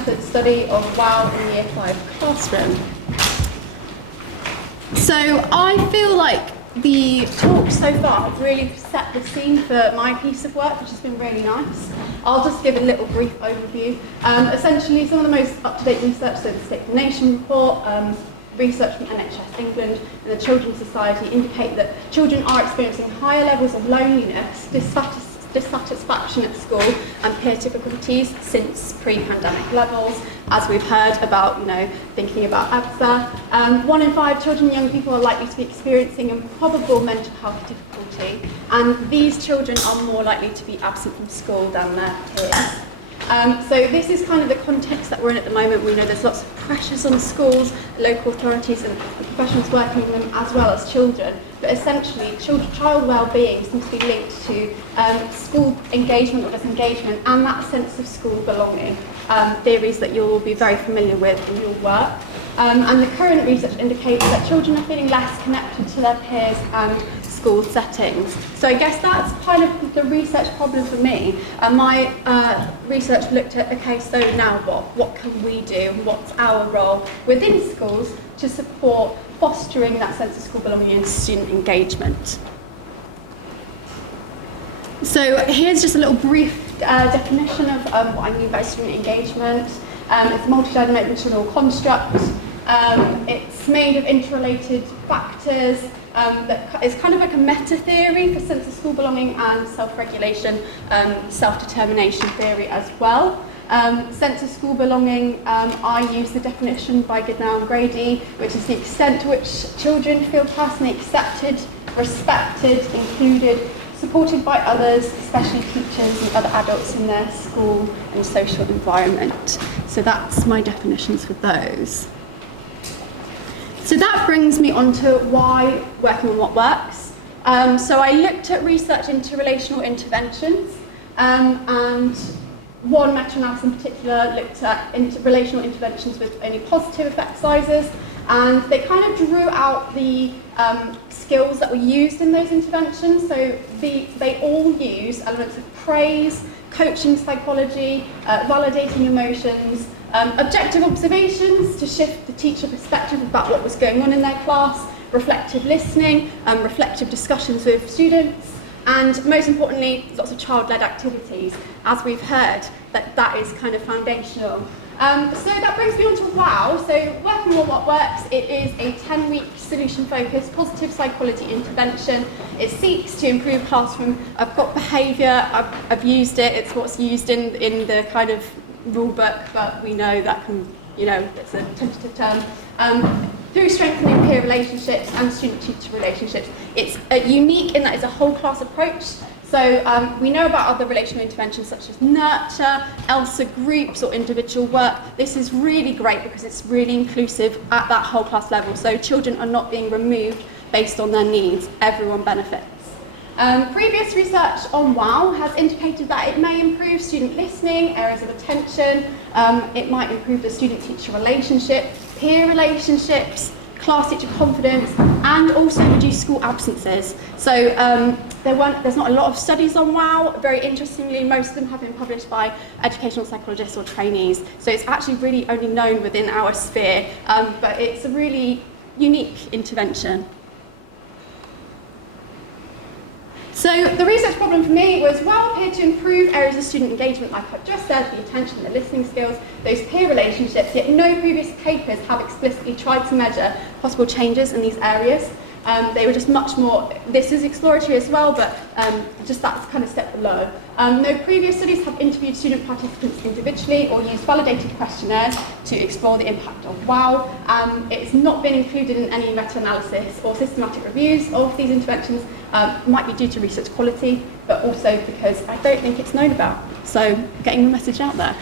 method study of WOW in the Year 5 classroom. So I feel like the talks so far have really set the scene for my piece of work, which has been really nice. I'll just give a little brief overview. Essentially, some of the most up-to-date research, so the State of the Nation report, research from NHS England and the Children's Society indicate that children are experiencing higher levels of loneliness, dissatisfaction at school and peer difficulties since pre-pandemic levels. As we've heard about, thinking about ABSA, 1 in 5 children and young people are likely to be experiencing improbable mental health difficulty, and these children are more likely to be absent from school than their peers. So this is kind of the context that we're in at the moment. We know there's lots of pressures on schools, local authorities and professionals working in them, as well as children. But essentially, child well-being seems to be linked to school engagement or disengagement and that sense of school belonging, theories that you'll be very familiar with in your work. And the current research indicates that children are feeling less connected to their peers and school settings. So I guess that's kind of the research problem for me. And my research looked at, okay, so now what can we do? What's our role within schools to support fostering that sense of school belonging and student engagement? So here's just a little brief definition of what I mean by student engagement. It's a multi-dimensional construct. It's made of interrelated factors. That is kind of like a meta-theory for sense of school belonging and self-regulation, self-determination theory as well. Sense of school belonging, I use the definition by Goodnow and Grady, which is the extent to which children feel personally accepted, respected, included, supported by others, especially teachers and other adults in their school and social environment. So that's my definitions for those. So that brings me on to why working on what works. So I looked at research into relational interventions, and one meta-analysis in particular looked at relational interventions with only positive effect sizes, and they kind of drew out the skills that were used in those interventions. So they all use elements of praise, coaching psychology, validating emotions, objective observations to shift the teacher perspective about what was going on in their class, reflective listening, reflective discussions with students, and most importantly, lots of child-led activities. As we've heard, that is kind of foundational. So that brings me on to WOW. So working on what works, it is a 10-week solution-focused positive psychology intervention. It seeks to improve classroom. I've got behaviour, I've used it, it's what's used in the kind of rule book, but we know that can, it's a tentative term. Through strengthening peer relationships and student-teacher relationships. It's unique in that it's a whole class approach. So we know about other relational interventions such as nurture, ELSA groups or individual work. This is really great because it's really inclusive at that whole class level. So children are not being removed based on their needs. Everyone benefits. Previous research on WOW has indicated that it may improve student listening, areas of attention, it might improve the student-teacher relationship, peer relationships, class-teacher confidence, and also reduce school absences. So there's not a lot of studies on WOW. Very interestingly, most of them have been published by educational psychologists or trainees. So it's actually really only known within our sphere, but it's a really unique intervention. So the research problem for me was WOW appeared to improve areas of student engagement, like I've just said, the attention, the listening skills, those peer relationships, yet no previous papers have explicitly tried to measure possible changes in these areas. They were just much more, this is exploratory as well, but just that's kind of step below. No previous studies have interviewed student participants individually or used validated questionnaires to explore the impact of WOW. It's not been included in any meta-analysis or systematic reviews of these interventions. Might be due to research quality, but also because I don't think it's known about. So getting the message out there.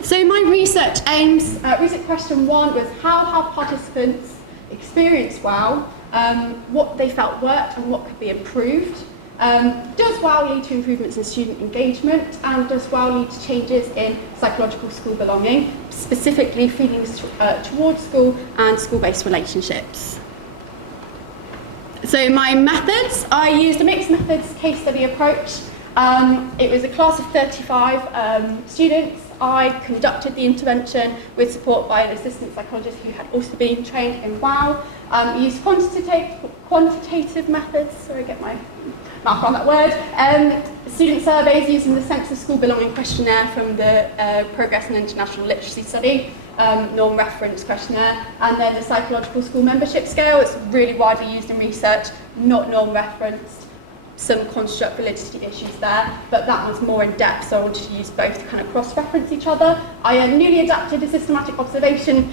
So my research aims, research question 1 was how have participants experienced WOW, what they felt worked and what could be improved. Does WOW lead to improvements in student engagement, and does WOW lead to changes in psychological school belonging, specifically feelings towards school and school-based relationships? So my methods, I used a mixed methods case study approach. It was a class of 35 students, I conducted the intervention with support by an assistant psychologist who had also been trained in WOW. Used quantitative methods, sorry, get my mouth around that word, student surveys using the Sense of School Belonging questionnaire from the Progress in International Literacy Study, non-reference questionnaire, and then the Psychological School Membership Scale. It's really widely used in research, not non-referenced. Some construct validity issues there, but that one's more in depth, so I wanted to use both to kind of cross-reference each other. I newly adapted a systematic observation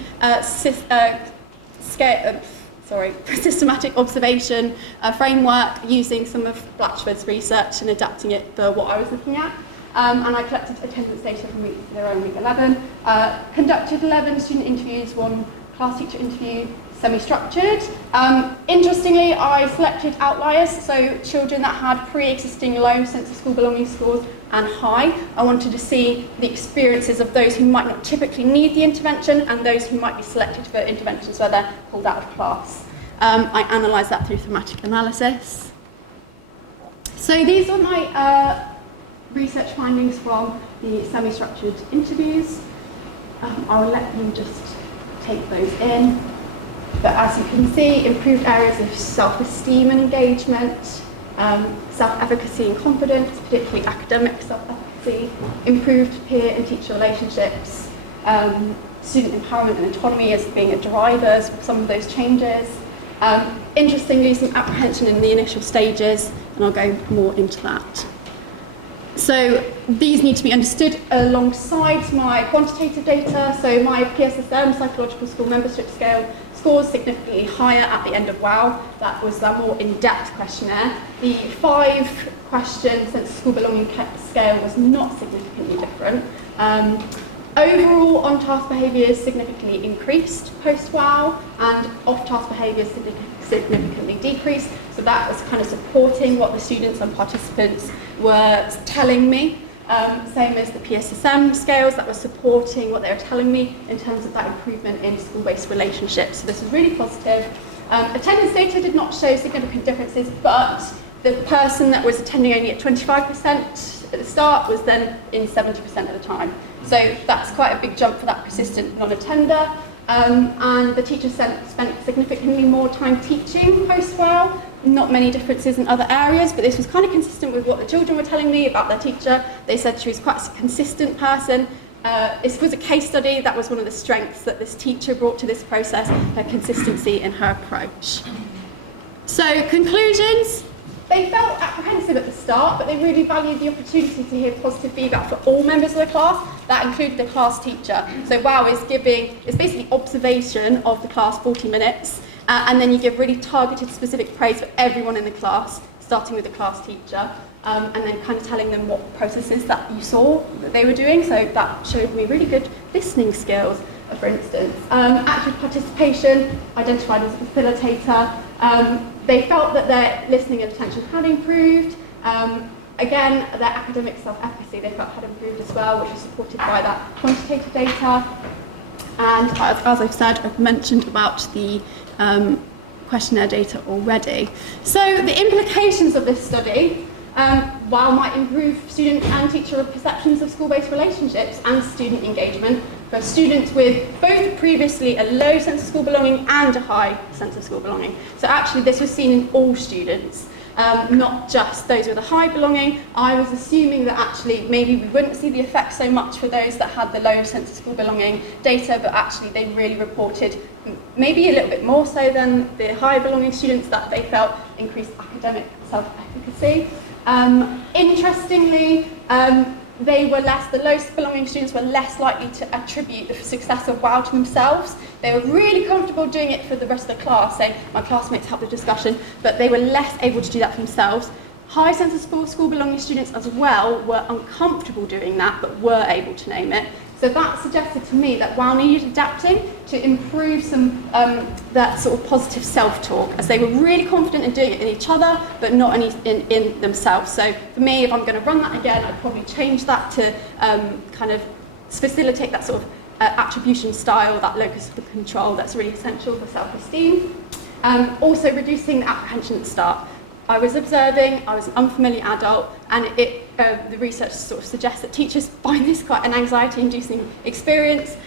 systematic observation framework using some of Blatchford's research and adapting it for what I was looking at. And I collected attendance data from week 0 and week 11, conducted 11 student interviews, 1 class teacher interview, semi-structured. Interestingly, I selected outliers, so children that had pre-existing low sense of school belonging scores and high. I wanted to see the experiences of those who might not typically need the intervention and those who might be selected for interventions where they're pulled out of class. I analysed that through thematic analysis. So these are my research findings from the semi-structured interviews. I'll let you just take those in. But as you can see, improved areas of self-esteem and engagement, self-efficacy and confidence, particularly academic self-efficacy, improved peer and teacher relationships, student empowerment and autonomy as being a drivers for some of those changes. Interestingly, some apprehension in the initial stages, and I'll go more into that. So these need to be understood alongside my quantitative data. So my PSSM, Psychological School Membership Scale, scores significantly higher at the end of WOW. That was the more in-depth questionnaire. The 5-question sense of school belonging scale was not significantly different. Overall, on-task behaviours significantly increased post-WOW, and off-task behaviours significantly decreased. So that was kind of supporting what the students and participants were telling me. Same as the PSSM scales, that was supporting what they were telling me in terms of that improvement in school-based relationships. So this is really positive. Attendance data did not show significant differences, but the person that was attending only at 25% at the start was then in 70% of the time. So that's quite a big jump for that persistent non-attender. And the teacher spent significantly more time teaching post-WOW. Not many differences in other areas, but this was kind of consistent with what the children were telling me about their teacher. They said she was quite a consistent person. This was a case study. That was one of the strengths that this teacher brought to this process, her consistency in her approach. So, conclusions. They felt apprehensive at the start, but they really valued the opportunity to hear positive feedback for all members of the class. That included the class teacher. So WOW is it's basically observation of the class, 40 minutes, and then you give really targeted, specific praise for everyone in the class, starting with the class teacher, and then kind of telling them what processes that you saw that they were doing. So that showed me really good listening skills, for instance. Active participation, identified as a facilitator. They felt that their listening and attention had improved. Again, their academic self-efficacy they felt had improved as well, which was supported by that quantitative data. And as I've said, I've mentioned about the questionnaire data already. So the implications of this study, WOW might improve student and teacher perceptions of school-based relationships and student engagement for students with both previously a low sense of school belonging and a high sense of school belonging. So actually this was seen in all students, not just those with a high belonging. I was assuming that actually maybe we wouldn't see the effect so much for those that had the low sense of school belonging data, but actually they really reported maybe a little bit more so than the high belonging students that they felt increased academic self-efficacy. Interestingly, the low belonging students were less likely to attribute the success of WOW to themselves. They were really comfortable doing it for the rest of the class, saying my classmates helped the discussion, but they were less able to do that for themselves. High sense of school belonging students as well were uncomfortable doing that, but were able to name it. So that suggested to me that WOW needed adapting to improve some that sort of positive self-talk, as they were really confident in doing it in each other, but not in themselves. So for me, if I'm going to run that again, I'd probably change that to kind of facilitate that sort of attribution style, that locus of control that's really essential for self-esteem. Also reducing the apprehension at the start. I was observing, I was an unfamiliar adult, and the research sort of suggests that teachers find this quite an anxiety-inducing experience.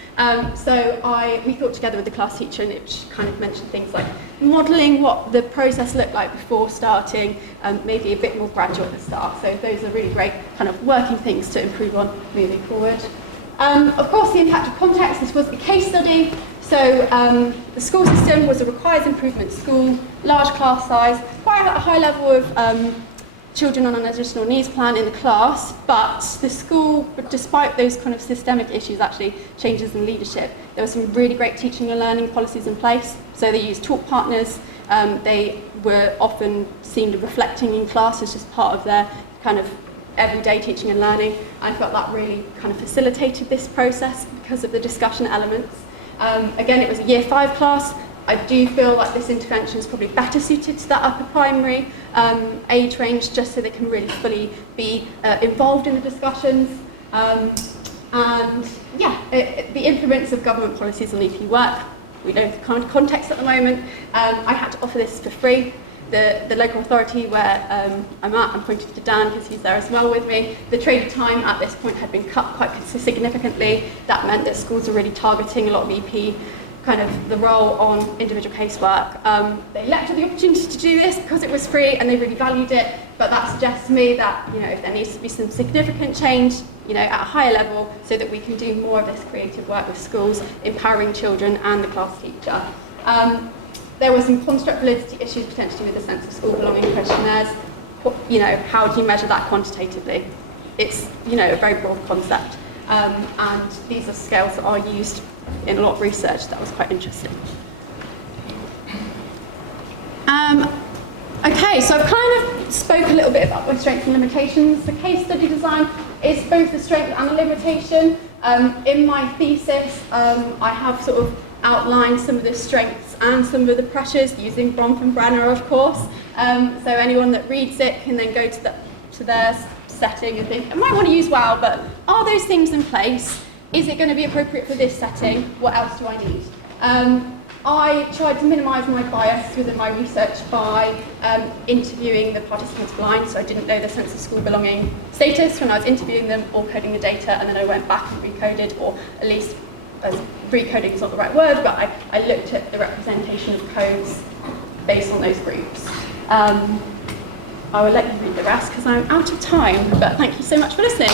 So we thought together with the class teacher, and it kind of mentioned things like modelling what the process looked like before starting, maybe a bit more gradual at the start. So those are really great kind of working things to improve on moving forward. Of course, the impact of context. This was a case study. So the school system was a requires improvement school, large class size, quite a high level of children on an additional needs plan in the class, but the school, despite those kind of systemic issues, actually changes in leadership. There were some really great teaching and learning policies in place. So they used talk partners. They were often seen reflecting in class as just part of their kind of everyday teaching and learning. I felt that really kind of facilitated this process because of the discussion elements. Again, it was a year 5 class. I do feel like this intervention is probably better suited to that upper primary age range, just so they can really fully be involved in the discussions. And yeah, the influence of government policies on EP work. We know the kind of context at the moment. I had to offer this for free. The local authority where I'm at, I'm pointing to Dan because he's there as well with me. The trading time at this point had been cut quite significantly. That meant that schools were really targeting a lot of EP, kind of the role on individual casework. They leapt at the opportunity to do this because it was free and they really valued it, but that suggests to me that, you know, if there needs to be some significant change, you know, at a higher level so that we can do more of this creative work with schools, empowering children and the class teacher. There were some construct validity issues potentially with the sense of school belonging questionnaires. You know, how do you measure that quantitatively? It's, you know, a very broad concept. And these are scales that are used in a lot of research. That was quite interesting. Okay, so I've kind of spoke a little bit about my strengths and limitations. The case study design is both a strength and a limitation. In my thesis, I have sort of outlined some of the strengths and some of the pressures using Bronf and Brenner, of course. So anyone that reads it can then go to their setting and think, I might want to use WOW, but are those things in place? Is it going to be appropriate for this setting? What else do I need? I tried to minimise my bias within my research by interviewing the participants blind, so I didn't know the sense of school belonging status when I was interviewing them or coding the data, and then I went back and recoded, or at least recoding is not the right word, but I looked at the representation of codes based on those groups. I will let you read the rest because I'm out of time, but thank you so much for listening.